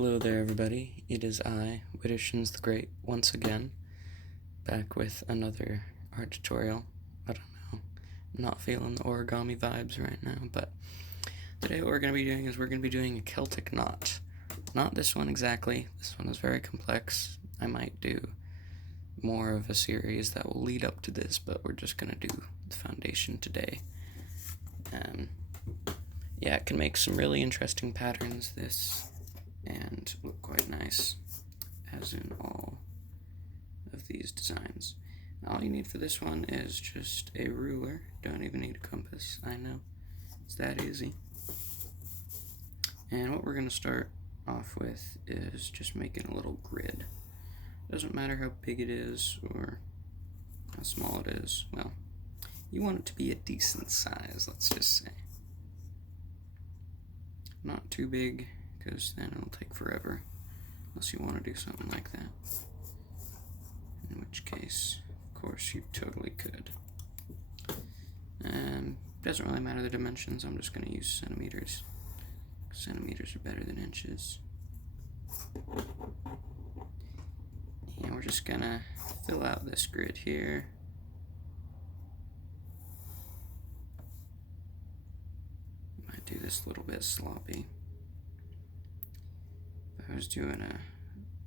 Hello there, everybody. It is I, Widdershin's the Great, once again, back with another art tutorial. I don't know, I'm not feeling the origami vibes right now, but today what we're going to be doing is we're going to be doing a Celtic knot. Not this one exactly, this one is very complex. I might do more of a series that will lead up to this, but we're just going to do the foundation today. Yeah, it can make some really interesting patterns, this, and look quite nice, as in all of these designs. All you need for this one is just a ruler. Don't even need a compass, I know. It's that easy. And what we're going to start off with is just making a little grid. Doesn't matter how big it is or how small it is. Well, you want it to be a decent size, let's just say. Not too big, because then it'll take forever, unless you want to do something like that. In which case, of course, you totally could. Doesn't really matter the dimensions, I'm just going to use centimeters. Centimeters are better than inches. And we're just going to fill out this grid here. Might do this a little bit sloppy. If I was doing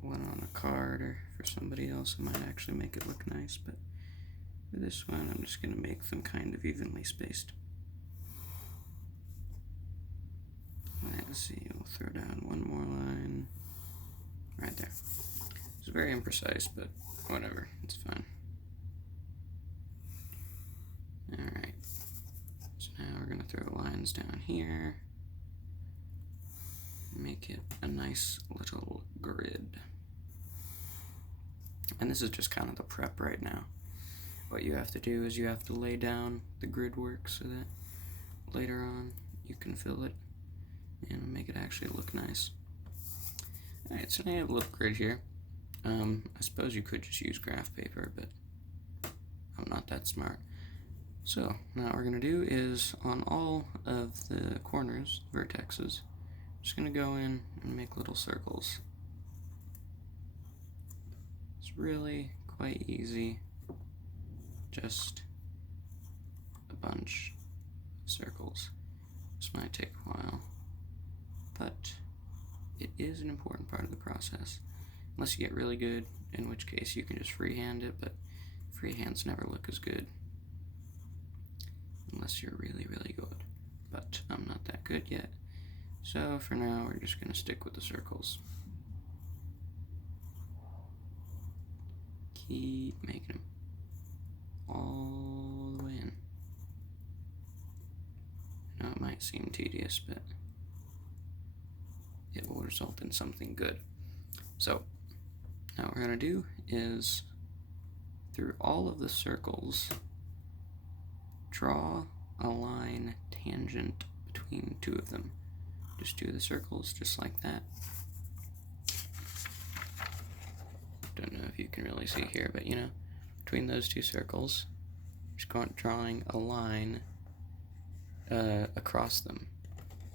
one on a card or for somebody else, I might actually make it look nice, but for this one, I'm just going to make them kind of evenly spaced. Let's see, we'll throw down one more line right there. It's very imprecise, but whatever, it's fine. Alright, so now we're going to throw lines down here. Make it a nice little grid. And this is just kind of the prep right now. What you have to do is you have to lay down the grid work so that later on you can fill it and make it actually look nice. Alright, so now you have a little grid here. I suppose you could just use graph paper, but I'm not that smart. So now what we're going to do is on all of the corners, vertexes, just going to go in and make little circles. It's really quite easy, just a bunch of circles. This might take a while, but it is an important part of the process. Unless you get really good, in which case you can just freehand it, but freehands never look as good. Unless you're really, really good. But I'm not that good yet. So for now, we're just going to stick with the circles. Keep making them all the way in. I know it might seem tedious, but it will result in something good. So now what we're going to do is, through all of the circles, draw a line tangent between two of them. Just do the circles just like that. Don't know if you can really see here, but you know, between those two circles, just drawing a line across them.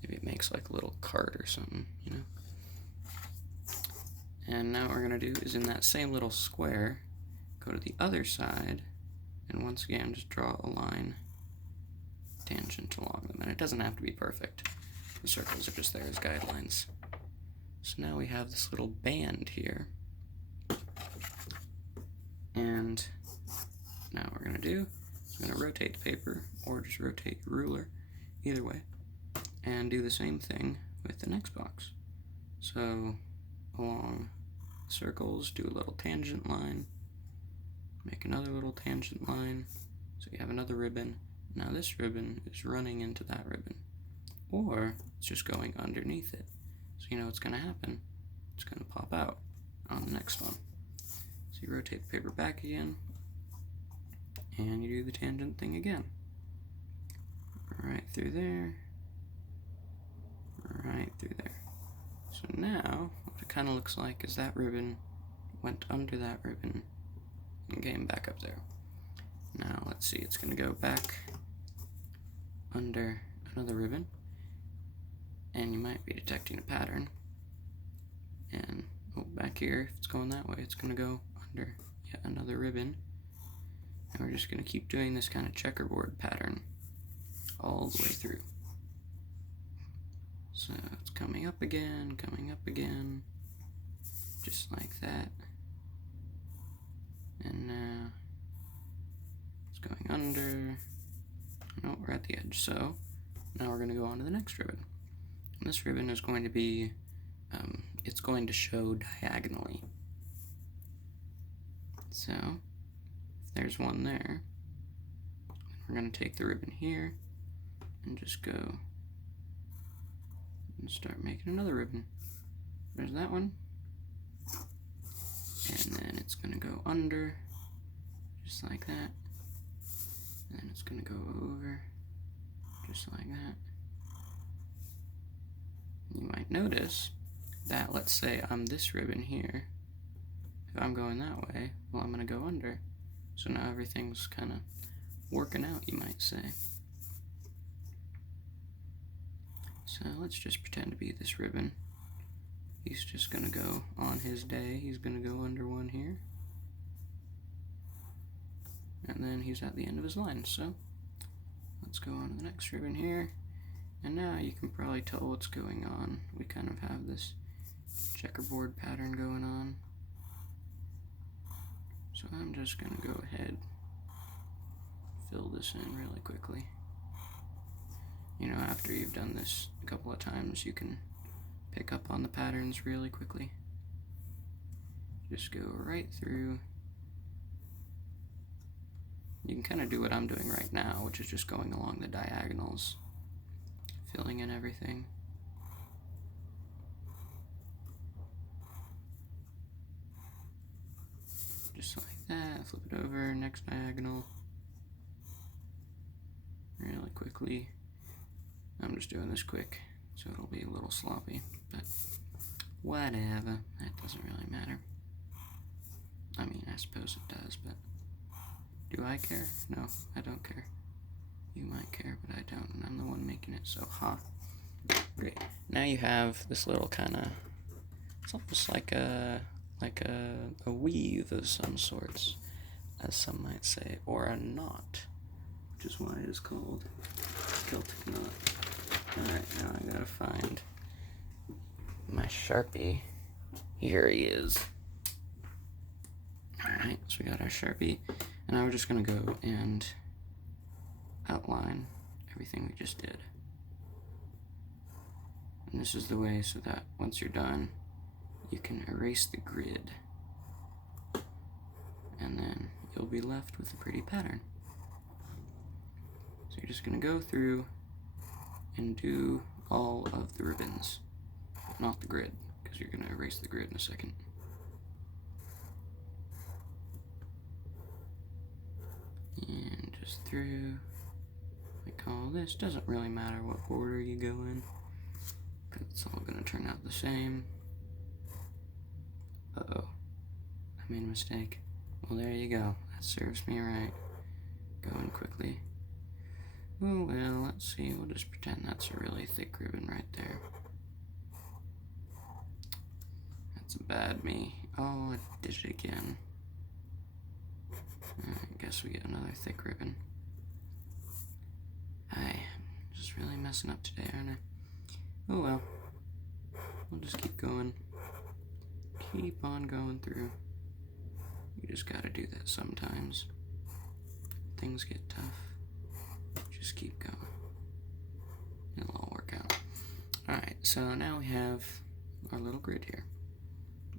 Maybe it makes like a little cart or something, you know. And now what we're going to do is in that same little square, go to the other side, and once again just draw a line tangent along them. And it doesn't have to be perfect. The circles are just there as guidelines. So now we have this little band here. And now what we're going to do is I'm going to rotate the paper, or just rotate your ruler, either way, and do the same thing with the next box. So along circles, do a little tangent line, make another little tangent line, so you have another ribbon. Now this ribbon is running into that ribbon, or it's just going underneath it. So you know what's going to happen. It's going to pop out on the next one. So you rotate the paper back again, and you do the tangent thing again. Right through there, right through there. So now, what it kind of looks like is that ribbon went under that ribbon and came back up there. Now let's see, it's going to go back under another ribbon, and you might be detecting a pattern. back here, if it's going that way, it's going to go under yet another ribbon. And we're just going to keep doing this kind of checkerboard pattern all the way through. So it's coming up again, just like that. And now it's going under. No, we're at the edge. So now we're going to go on to the next ribbon. And this ribbon is going to be, it's going to show diagonally. So if there's one there, we're going to take the ribbon here and just go and start making another ribbon. There's that one. And then it's going to go under, just like that. And then it's going to go over, just like that. You might notice that, let's say I'm this ribbon here. If I'm going that way, well, I'm going to go under. So now everything's kind of working out, you might say. So let's just pretend to be this ribbon. He's just going to go on his day. He's going to go under one here. And then he's at the end of his line. So let's go on to the next ribbon here. And now you can probably tell what's going on. We kind of have this checkerboard pattern going on. So I'm just going to go ahead, fill this in really quickly. You know, after you've done this a couple of times, you can pick up on the patterns really quickly. Just go right through. You can kind of do what I'm doing right now, which is just going along the diagonals, filling in everything. Just like that, flip it over, next diagonal. Really quickly. I'm just doing this quick, so it'll be a little sloppy, but whatever, that doesn't really matter. I mean, I suppose it does, but do I care? No, I don't care. You might care, but I don't, and I'm the one making it, so great. Now you have this little kind of, it's almost like a weave of some sorts, as some might say, or a knot, which is why it is called Celtic knot. Alright, now I gotta find my Sharpie. Here he is. Alright, so we got our Sharpie, and now we're just gonna go and outline everything we just did. And this is the way so that once you're done, you can erase the grid. And then you'll be left with a pretty pattern. So you're just gonna go through and do all of the ribbons, but not the grid, because you're going to erase the grid in a second. And just through, like all this, doesn't really matter what order you go in, because it's all going to turn out the same. Uh-oh, I made a mistake. Well, there you go, that serves me right. Going quickly. Oh well, let's see, we'll just pretend that's a really thick ribbon right there. That's a bad me. Oh, I did it again. I guess we get another thick ribbon. I'm just really messing up today, aren't I? Oh well. We'll just keep going. Keep on going through. You just gotta do that sometimes. Things get tough. Just keep going. It'll all work out. Alright, so now we have our little grid here.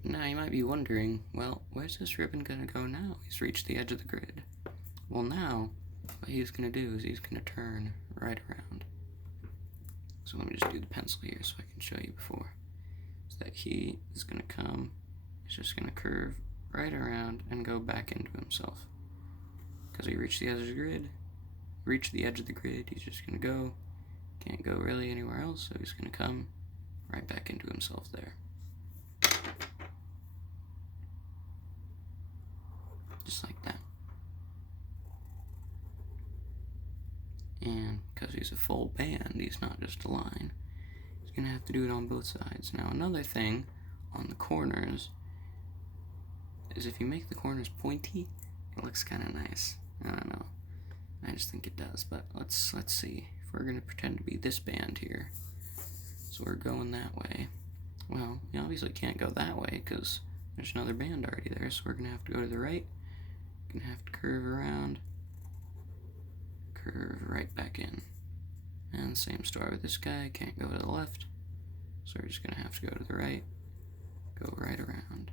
Now you might be wondering, well, where's this ribbon gonna go now? He's reached the edge of the grid. Well, now, what he's gonna do is he's gonna turn right around. So let me just do the pencil here so I can show you before. So that he is gonna come, he's just gonna curve right around and go back into himself. Because he reached the edge of the grid. Reach the edge of the grid, he's just gonna go, can't go really anywhere else, so he's gonna come right back into himself there. Just like that. And because he's a full band, he's not just a line, he's gonna have to do it on both sides. Now another thing on the corners is if you make the corners pointy, it looks kind of nice. I don't know. I just think it does, but let's see. If we're going to pretend to be this band here, so we're going that way. Well, we obviously can't go that way because there's another band already there, so we're going to have to go to the right. Going to have to curve around, curve right back in. And same story with this guy, can't go to the left, so we're just going to have to go to the right, go right around.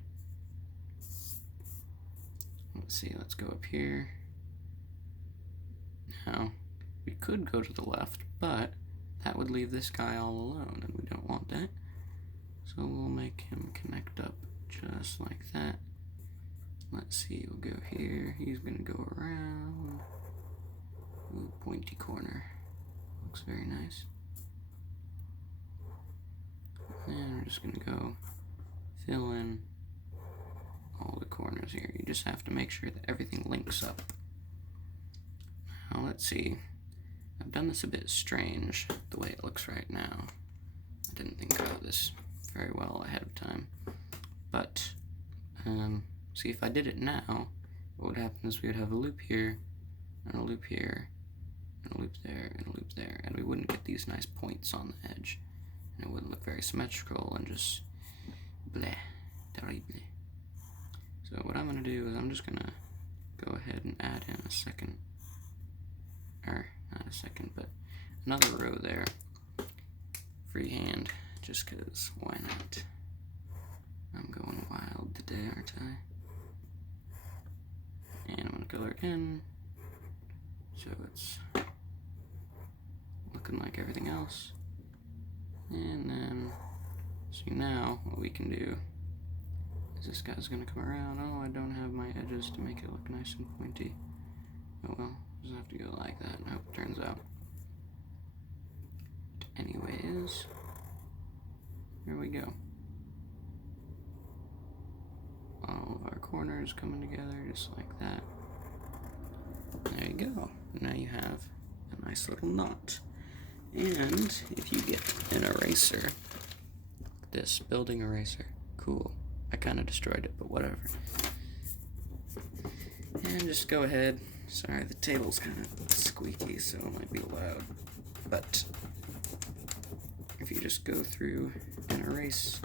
Let's see, let's go up here. Now, we could go to the left, but that would leave this guy all alone, and we don't want that. So we'll make him connect up just like that. Let's see, we'll go here. He's going to go around. Ooh, pointy corner. Looks very nice. And we're just going to go fill in all the corners here. You just have to make sure that everything links up. Now let's see. I've done this a bit strange, the way it looks right now. I didn't think about this very well ahead of time. But, see, if I did it now, what would happen is we would have a loop here, and a loop here, and a loop there, and a loop there, and we wouldn't get these nice points on the edge. And it wouldn't look very symmetrical, and just bleh, terrible. So what I'm going to do is I'm just going to go ahead and add in a second, or not a second, but another row there, freehand, just because, why not? I'm going wild today, aren't I? And I'm going to color it in, so it's looking like everything else. And then, see now, what we can do is this guy's going to come around. Oh, I don't have my edges to make it look nice and pointy. Oh well, just have to go like that and hope it turns out. Anyways, here we go. All of our corners coming together just like that. There you go. Now you have a nice little knot. And if you get an eraser, this building eraser, cool. I kind of destroyed it, but whatever. And just go ahead. Sorry, the table's kind of squeaky, so it might be loud. But if you just go through and erase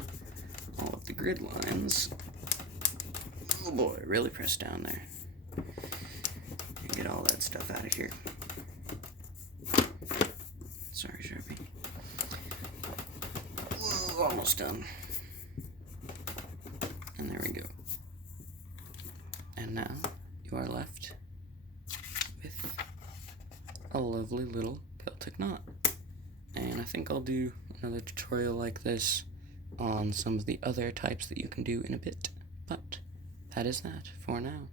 all of the grid lines, oh boy, really press down there. And get all that stuff out of here. Sorry, Sharpie. Whoa, almost done. And there we go. And now you are left with a lovely little Celtic knot. And I think I'll do another tutorial like this on some of the other types that you can do in a bit. But that is that for now.